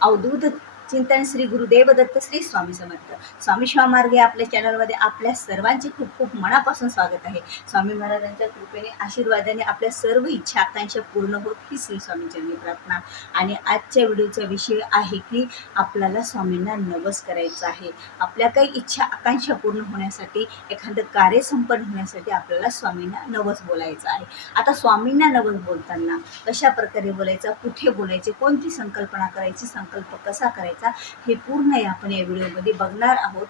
ao Duda चिंतन श्री गुरुदेव दत्त श्री स्वामी समर्थ. स्वामी शिवामार्ग आपल्या चॅनलमध्ये आपल्या सर्वांचे खूप खूप मनापासून स्वागत आहे. स्वामी महाराजांच्या कृपेने आशीर्वादाने आपल्या सर्व इच्छा आकांक्षा पूर्ण होत ही श्री स्वामी प्रार्थना. आणि आजच्या व्हिडिओचा विषय आहे की आपल्याला स्वामींना नवस करायचं आहे. आपल्या काही इच्छा आकांक्षा पूर्ण होण्यासाठी एखादं कार्य संपन्न होण्यासाठी आपल्याला स्वामींना नवस बोलायचं आहे. आता स्वामींना नवस बोलताना कशा प्रकारे बोलायचं कुठे बोलायचे कोणती संकल्पना करायची संकल्प कसा करायचा हे पूर्ण आपण या व्हिडिओमध्ये बघणार आहोत.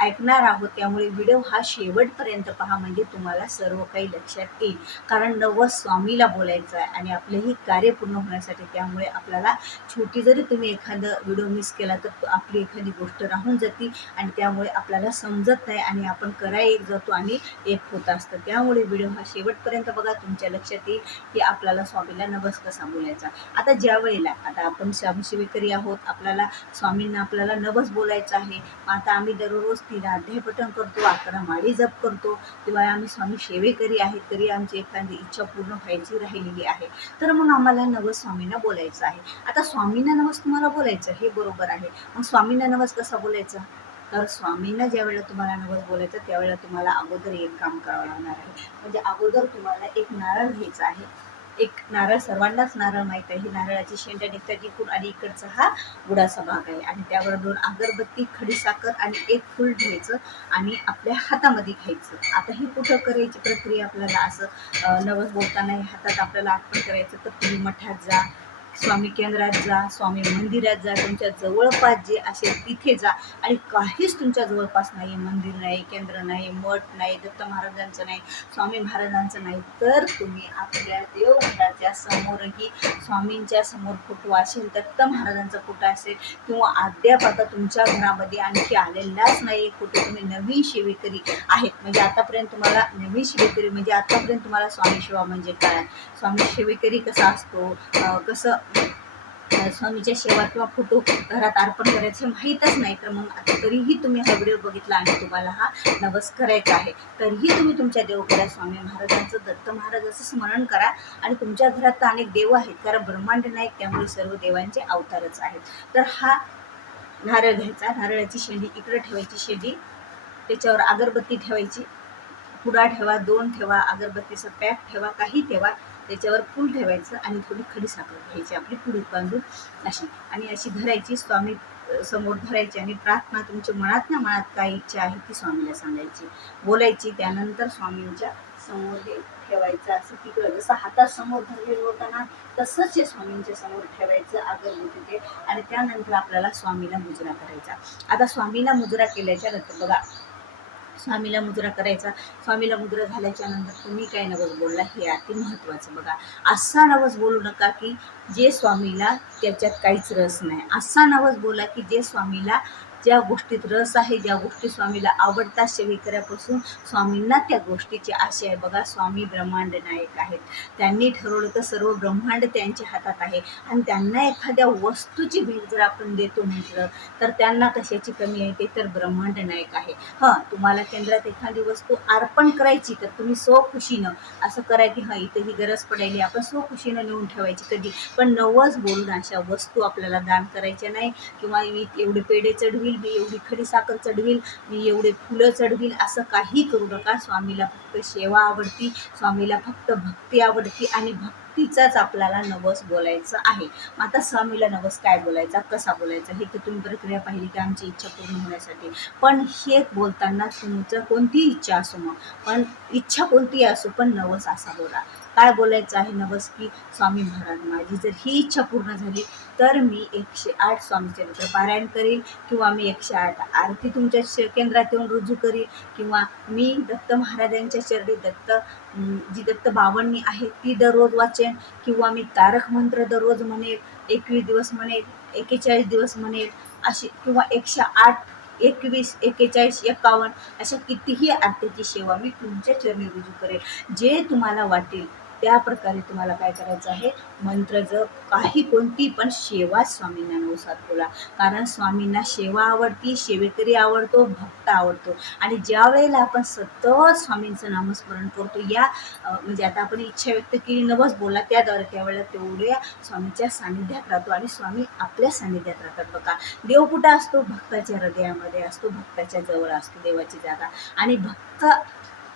ऐकणार आहोत. त्यामुळे व्हिडिओ हा शेवटपर्यंत पहा. म्हणजे तुम्हाला सर्व काही लक्षात येईल. कारण नवस स्वामीला बोलायचं आहे आणि आपलेही कार्य पूर्ण होण्यासाठी त्यामुळे आपल्याला छोटी जरी तुम्ही एखादं व्हिडिओ मिस केला तर तो- आपली एखादी गोष्ट राहून जाते आणि त्यामुळे आपल्याला समजत नाही आणि आपण कराय एक जातो आणि एक होत असतं. त्यामुळे व्हिडिओ हा शेवटपर्यंत बघा. तुमच्या लक्षात येईल की आपल्याला स्वामीला नवस कसा बोलायचा आता ज्या वेळेला आता आपण स्वामी सेवेकरी आहोत. आपल्याला स्वामींना आपल्याला नवस बोलायचं आहे. आता आम्ही दररोज तीन अध्यायपठण करतो अकरा माळी जप करतो. किंवा आम्ही स्वामी सेवेकरी आहेत तरी आमची एखादी इच्छा पूर्ण व्हायची राहिलेली आहे. तर मग आम्हाला नवस स्वामींना बोलायचं आहे. आता स्वामींना नवस तुम्हाला बोलायचं हे बरोबर आहे. मग स्वामींना नवस कसा बोलायचा? तर स्वामींना ज्या वेळेला तुम्हाला नवस बोलायचं त्यावेळेला तुम्हाला अगोदर एक काम करावं लागणार आहे. म्हणजे अगोदर तुम्हाला एक नारळ घ्यायचा आहे. एक नारळ सर्वांनाच नारळ माहीत आहे. ही नारळाची शेंड्या निघतात इकडून आणि इकडचा हा बुडाचा भाग आहे. आणि त्यावर दोन अगरबत्ती खडीसाखर आणि एक फूल घ्यायचं आणि आपल्या हातामध्ये घ्यायचं. आता ही कुठं करायची प्रक्रिया आपल्याला असं नवस बोलताना हातात आपल्याला आठवण करायचं तर तुम्ही मठात जा. स्वामी केंद्रात जा स्वामी मंदिरात जा तुमच्या जवळपास जे असेल तिथे जा. आणि काहीच तुमच्या जवळपास नाही मंदिर नाही केंद्र नाही मठ नाही दत्त महाराजांचं नाही स्वामी महाराजांचं नाही. तर तुम्ही आपल्या देवघरात समोरही स्वामींच्या समोर फोटो असेल दत्त महाराजांचा फोटो असेल किंवा अद्याप आता तुमच्या घरामध्ये आणखी आलेलाच नाही फोटो. तुम्ही नवीन शिवेकरी आहेत. म्हणजे आतापर्यंत तुम्हाला नवीन शिवेकरी म्हणजे आतापर्यंत तुम्हाला स्वामी शिवा म्हणजे काय? स्वामी शिवेकरी कसा असतो? कसं स्वामीच्या सेवा किंवा फोटो घरात अर्पण करायचं माहीतच नाही. तर मग आता तरीही तुम्ही हा व्हिडिओ बघितला आणि तुम्हाला हा नवस करायचा आहे. तरीही तुम्ही तुमच्या देवघरात स्वामी महाराजांचं दत्त महाराजाचं स्मरण करा आणि तुमच्या घरात तर अनेक देव आहेत. कारण ब्रह्मांड नाही त्यामुळे सर्व देवांचे अवतारच आहेत. तर हा नारळ घ्यायचा. नारळाची शेंडी इकडं ठेवायची शेंडी. त्याच्यावर अगरबत्ती ठेवायची. पुडा ठेवा दोन ठेवा अगरबत्तीचं पॅक ठेवा काही ठेवा. त्याच्यावर फूल ठेवायचं आणि थोडी खडी साखर घ्यायची आपली पुढी बांधून अशी. आणि अशी धरायची स्वामी समोर धरायची आणि प्रार्थना तुमच्या मनात ना मनात काय इच्छा आहे ती स्वामीला सांगायची. बोलायची त्यानंतर स्वामींच्या समोर हे ठेवायचं असं तिकडं जसं हातासमोर धरलेलं होतं ना तसंच हे स्वामींच्या समोर ठेवायचं अगरबत्ती ते आणि त्यानंतर आपल्याला स्वामीला मुजरा करायचा. आता स्वामीला मुजरा केल्याच्यानंतर बघा स्वामीला मुजरा करायचा स्वामीला मुजरा झाल्याच्यानंतर तुम्ही काय नवस बोलला हे अति महत्त्वाचं बघा असा नवस बोलू नका की जे स्वामीला त्याच्यात काहीच रस नाही. असा नवस बोला की जे स्वामीला ज्या गोष्टीत रस आहे ज्या गोष्टी स्वामीला आवडतात शेवेकऱ्यापासून स्वामींना त्या गोष्टीची आशा आहे. बघा स्वामी ब्रह्मांड नायक आहेत. त्यांनी ठरवलं तर सर्व ब्रह्मांड त्यांच्या हातात आहे. आणि त्यांना एखाद्या वस्तूची भेट जर आपण देतो म्हटलं तर त्यांना कशाची कमी आहे? ते तर ब्रह्मांड नायक आहे. हां तुम्हाला केंद्रात एखादी वस्तू अर्पण करायची तर तुम्ही स्वखुशीनं असं करा की हां इथं ही गरज पडायली आपण स्वखुशीनं नेऊन ठेवायची कधी. पण नवस बोलून अशा वस्तू आपल्याला दान करायच्या नाही. किंवा मी एवढे पेढे चढवी चढवील मी एवढी खडी साखर चढवील मी एवढे फुलं चढवील असं काही करू नका. स्वामीला फक्त सेवा आवडती स्वामीला फक्त भक्ती आवडती आणि भक्तीचाच आपल्याला नवस बोलायचं आहे. मग आता स्वामीला नवस काय बोलायचा कसा बोलायचा हे तर तुम्ही प्रक्रिया पाहिली की आमची इच्छा पूर्ण होण्यासाठी. पण हे बोलताना तुमचं कोणतीही इच्छा असो मग. पण इच्छा कोणतीही असो पण नवस असा बोला. काय बोलायचं आहे नवस की स्वामी महाराज माझी जर ही इच्छा पूर्ण झाली तर मी एकशे आठ स्वामी चरित्र पारायण करेल किंवा मी एकशे आठ आरती तुमच्या श- केंद्रात येऊन रुजू करील किंवा मी दत्त महाराजांच्या चरणी दत्त जी दत्त बावन्नी आहे ती दररोज वाचेन किंवा मी तारक मंत्र दररोज म्हणेल एकवीस दिवस म्हणेल एकेचाळीस दिवस म्हणेल अशी किंवा एकशे आठ एकवीस एकेचाळीस एकावन्न अशा कितीही आरतीची सेवा मी तुमच्या चरणी रुजू करेल जे तुम्हाला वाटेल त्या प्रकारे तुम्हाला काय करायचं आहे? मंत्र जप काही कोणती पण सेवा स्वामींना नवसात बोला. कारण स्वामींना सेवा आवडती सेवेकरी आवडतो भक्त आवडतो. आणि ज्या वेळेला आपण सतत स्वामींचं नामस्मरण करतो या म्हणजे आता आपण इच्छा व्यक्त केली नवस बोला त्याद्वारे त्यावेळेला तेवढ्या स्वामीच्या सानिध्यात राहतो आणि स्वामी आपल्या सानिध्यात राहतात. बघा देव कुठं असतो भक्ताच्या हृदयामध्ये असतो भक्ताच्या जवळ असतो देवाची जागा. आणि भक्त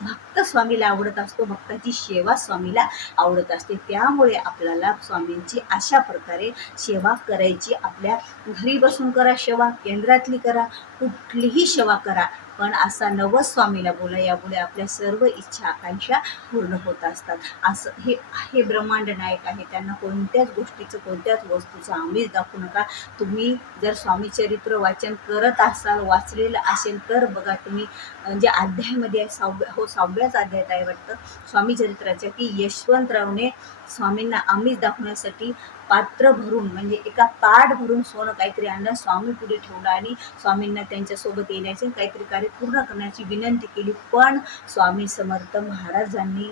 भक्त स्वामीला आवडत असतो भक्ताची सेवा स्वामीला आवडत असते. त्यामुळे आपल्याला स्वामींची अशा प्रकारे सेवा करायची. आपल्या घरी बसून करा सेवा केंद्रातली करा कुठलीही सेवा करा. पण असा नवस स्वामीला बोला यामुळे आपल्या सर्व इच्छा आकांक्षा पूर्ण होत असतात. असं हे हे ब्रह्मांड नायक आहे. त्यांना कोणत्याच गोष्टीचं कोणत्याच वस्तूचं आम्हीच दाखवू नका. तुम्ही जर स्वामी चरित्र वाचन करत असाल वाचलेलं असेल तर बघा तुम्ही म्हणजे अध्यायामध्ये आहे, सहाव्या हो सहाव्याच अध्यायात आहे वाटतं. स्वामी चरित्राच्या की यशवंतरावने स्वामींना आम्हीच दाखवण्यासाठी पात्र भरून म्हणजे एका ताट भरून सोनं काहीतरी आणलं स्वामी पुढे ठेवलं आणि स्वामींना त्यांच्यासोबत येण्याचे काहीतरी कार्य पूर्ण करण्याची विनंती केली. पण स्वामी समर्थ महाराजांनी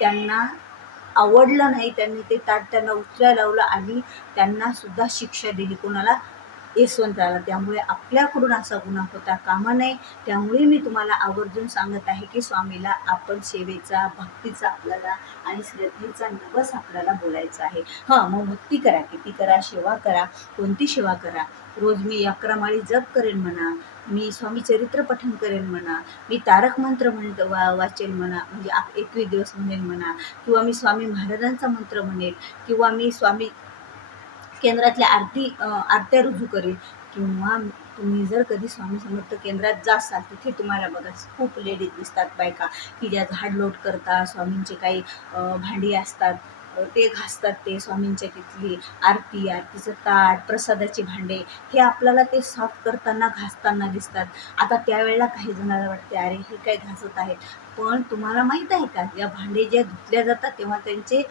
त्यांना आवडलं नाही. त्यांनी ते ताट त्यांना उचलायला लावलं आणि त्यांना सुद्धा शिक्षा दिली. कोणाला? यशवंतराला त्यामुळे आपल्याकडून असा गुन्हा होता कामा नये. त्यामुळे मी तुम्हाला आवर्जून सांगत आहे की स्वामीला आपण सेवेचा भक्तीचा आपल्याला आणि श्रद्धेचा नवस आपल्याला बोलायचा आहे. हां मग भक्ती करा किती करा सेवा करा कोणती सेवा करा? रोज मी अकरा माळी जप करेन म्हणा मी स्वामी चरित्र पठण करेन म्हणा मी तारक मंत्र म्हण वा वाचेन म्हणा म्हणजे एकवीस दिवस म्हणेन म्हणा किंवा मी स्वामी महाराजांचा मंत्र म्हणेन किंवा मी स्वामी केंद्रातल्या आरती आरत्या रुजू करेल. किंवा तुम्ही जर कधी स्वामी समर्थ केंद्रात जासाल तिथे तुम्हाला बघा खूप लेडीज दिसतात बायका. की ज्या झाडलोट करतात स्वामींचे काही भांडी असतात. ते घासतात ते स्वामींच्या तिथली आरती आरतीचं ताट प्रसादाचे भांडे. हे आपल्याला ते साफ करताना घासताना दिसतात. आता त्यावेळेला काही जणांना वाटते अरे हे काय घासत आहेत. पण तुम्हाला माहीत आहे का या भांडे ज्या धुतल्या जातात तेव्हा त्यांचे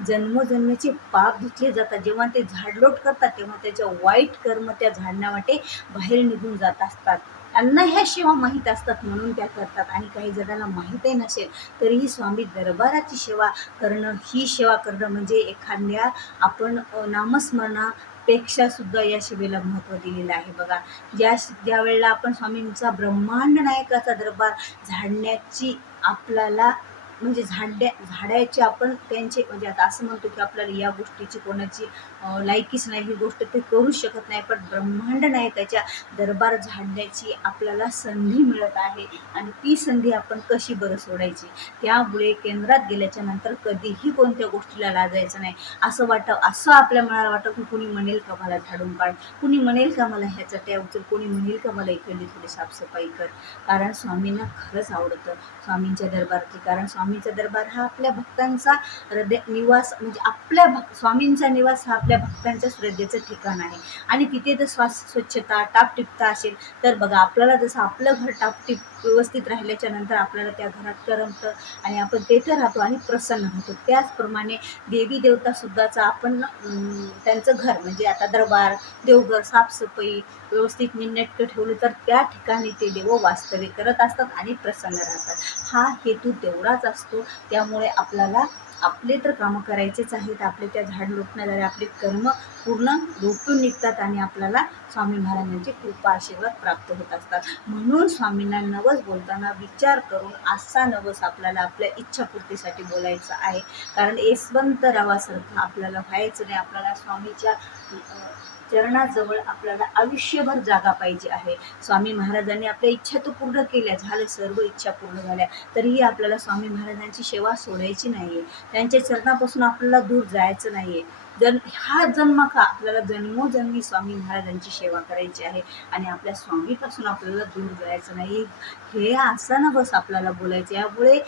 जन्मजन्मेचे पाप धुतले जातात. जेव्हा ते झाडलोट करतात तेव्हा त्याच्या वाईट कर्म त्या झाडण्यावाटे बाहेर निघून जात असतात. त्यांना ह्या सेवा माहीत असतात म्हणून त्या करतात. आणि काही जणांना माहीतही नसेल तरीही स्वामी दरबाराची सेवा करणं ही सेवा करणं म्हणजे एखाद्या आपण नामस्मरणा पेक्षा सुद्धा या सेवेला महत्त्व दिलेलं आहे. बघा ज्या ज्या वेळेला आपण स्वामींचा ब्रह्मांड नायकाचा दरबार झाडण्याची आपल्याला म्हणजे झाड्या झाडायचे आपण त्यांचे म्हणजे आता असं म्हणतो की आपल्याला या गोष्टीची कोणाची लायकीच नाही ही गोष्ट ते करू शकत नाही पण ब्रह्मांड नाही त्याच्या दरबार झाडण्याची आपल्याला संधी मिळत आहे आणि ती संधी आपण कशी बरं सोडायची? त्यामुळे केंद्रात गेल्याच्यानंतर कधीही कोणत्या गोष्टीला लाजायचं नाही. असं वाटतं असं आपल्या मनाला वाटतं की कुणी म्हणेल का मला झाडून काढ? कुणी म्हणेल का मला ह्याचा त्या उचल? कोणी म्हणेल का मला इकडली थोडी साफसफाई कर? कारण स्वामींना खरंच आवडतं स्वामींच्या दरबाराची कारण स्वामी स्वामीचा दरबार हा आपल्या भक्तांचा हृदय निवास म्हणजे आपल्या भक् स्वामींचा निवास हा आपल्या भक्तांच्या श्रद्धेचं ठिकाण आहे. आणि तिथे जर श्वास स्वच्छता टापटिपता असेल तर बघा आपल्याला जसं आपलं घर टापटिप व्यवस्थित राहिल्याच्या नंतर आपल्याला त्या घरात करमतं आणि आपण तेथे राहतो आणि प्रसन्न होतो. त्याचप्रमाणे देवी देवतासुद्धाचा आपण त्यांचं घर म्हणजे आता दरबार देवघर साफसफाई व्यवस्थित नीटनेटकं ठेवलं तर त्या ठिकाणी ते देव वास्तव्य करत असतात आणि प्रसन्न राहतात. हा हेतू तेवढाच असतो. त्यामुळे आपल्याला आपले तर कामं करायचेच आहेत आपले त्या झाड लोटण्याद्वारे आपले कर्म पूर्ण लोटून निघतात आणि आपल्याला स्वामी महाराजांची कृपा आशीर्वाद प्राप्त होत असतात. म्हणून स्वामींना नवस बोलताना विचार करून असा नवस आपल्याला आपल्या इच्छापूर्तीसाठी बोलायचा आहे. कारण यशवंतरावासारखं आपल्याला व्हायचं नाही आपल्याला स्वामीच्या चरणाजवळ आपल्याला आयुष्यभर जागा पाहिजे आहे. स्वामी महाराजांनी आपल्या इच्छा तर पूर्ण केल्या झालं सर्व इच्छा पूर्ण झाल्या तरीही आपल्याला स्वामी महाराजांची सेवा सोडायची नाही आहे त्यांच्या चरणापासून आपल्याला दूर जायचं नाही आहे जन हा जन्म का आपल्याला जन्मोजन्मी स्वामी महाराजांची सेवा करायची आहे आणि आपल्या स्वामीपासून आपल्याला दूर जायचं नाही हे असं ना बस आपल्याला बोलायचं. यामुळे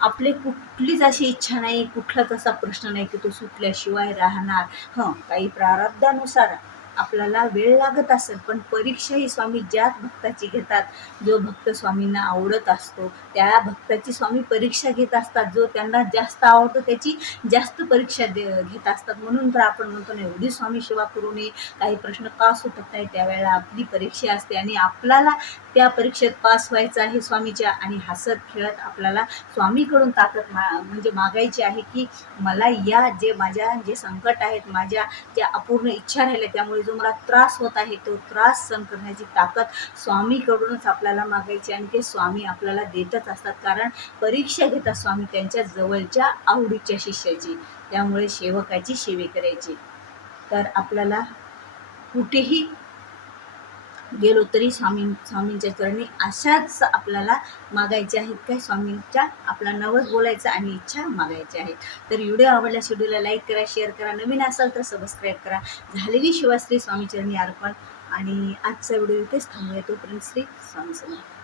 आपले कुठलीच अशी इच्छा नाही कुठलाच असा प्रश्न नाही की तो सुटल्याशिवाय राहणार. हं काही प्रारब्धानुसार आपल्याला वेळ लागत असेल पण परीक्षा ही स्वामी ज्याच भक्ताची घेतात जो भक्त स्वामींना आवडत असतो त्या भक्ताची स्वामी परीक्षा घेत असतात. जो त्यांना जास्त आवडतो त्याची जास्त परीक्षा दे घेत असतात. म्हणून तर आपण म्हणतो ना एवढी स्वामी सेवा करू नये. काही प्रश्न का सुटत नाही त्यावेळेला आपली परीक्षा असते आणि आपल्याला त्या परीक्षेत पास व्हायचं आहे स्वामीच्या आणि हसत खेळत आपल्याला स्वामीकडून ताकद मा म्हणजे मागायची आहे की मला या जे माझ्या जे संकट आहेत माझ्या ज्या अपूर्ण इच्छा राहिल्या त्यामुळे जो मला त्रास होत आहे तो त्रास सहन करण्याची ताकद स्वामीकडूनच आपल्याला मागायची आणि ते स्वामी आपल्याला देतच असतात. कारण परीक्षा घेतात स्वामी त्यांच्या जवळच्या आवडीच्या शिष्याची. त्यामुळे सेवकाची सेवे करायची. तर आपल्याला कुठेही गेलो तरी स्वामी स्वामींच्या चरणी अशाच आपल्याला मागायच्या आहेत काय? स्वामींच्या आपला नवस बोलायचा आणि इच्छा मागायच्या आहेत. तर व्हिडिओ आवडल्यास व्हिडिओला लाईक करा शेअर करा. नवीन असाल तर सबस्क्राईब करा. झालेली शिवाश्री स्वामीचरणी अर्पण. आणि आजचा व्हिडिओ इथेच थांबूया. तोपर्यंत श्री स्वामी समर्थ.